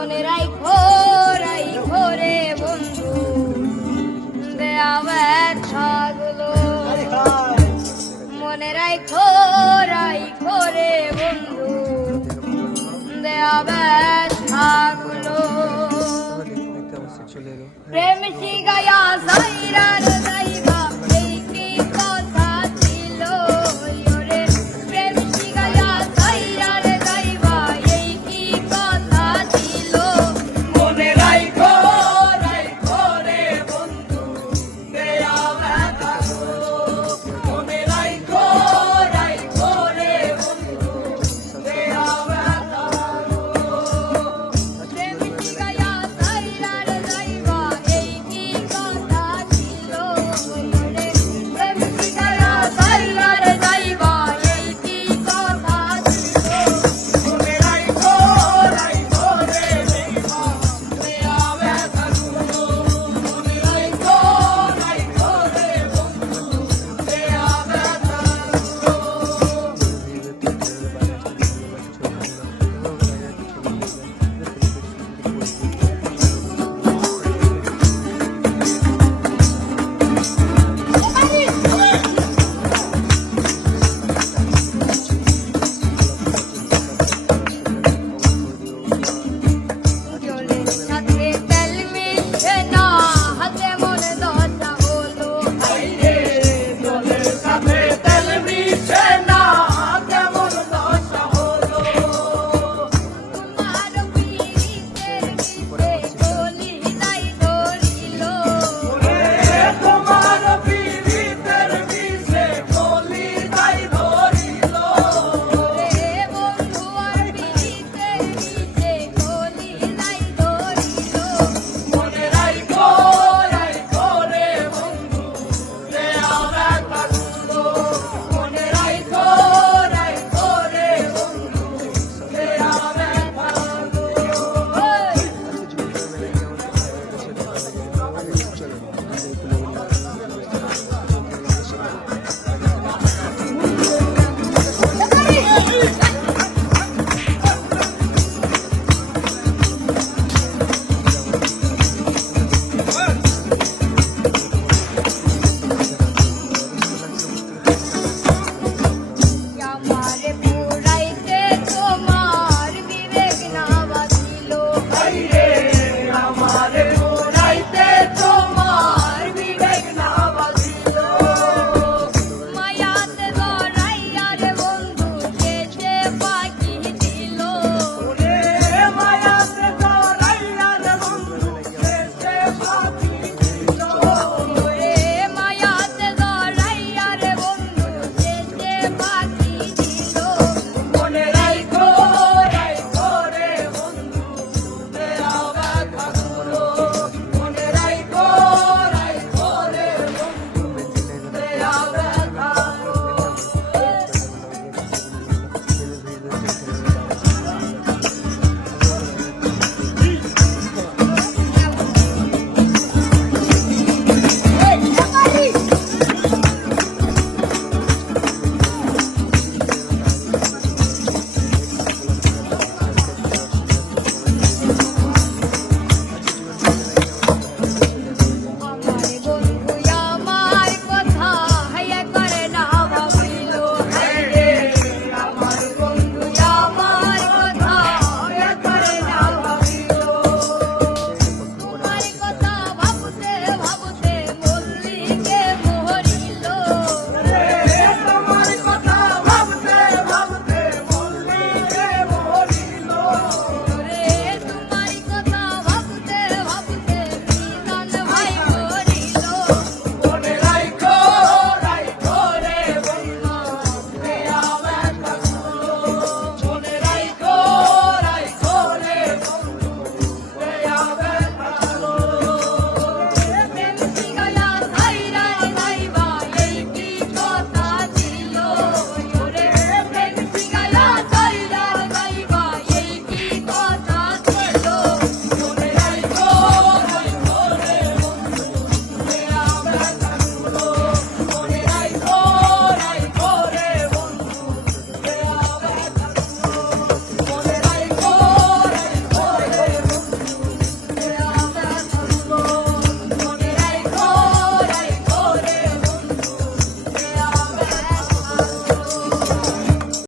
মনে রাইখো রাইখো রে বন্ধু। দেয়া ছাগলো। মনে রাইখো রাইখো রে বন্ধু। দেয়া ছাগলো। প্রেম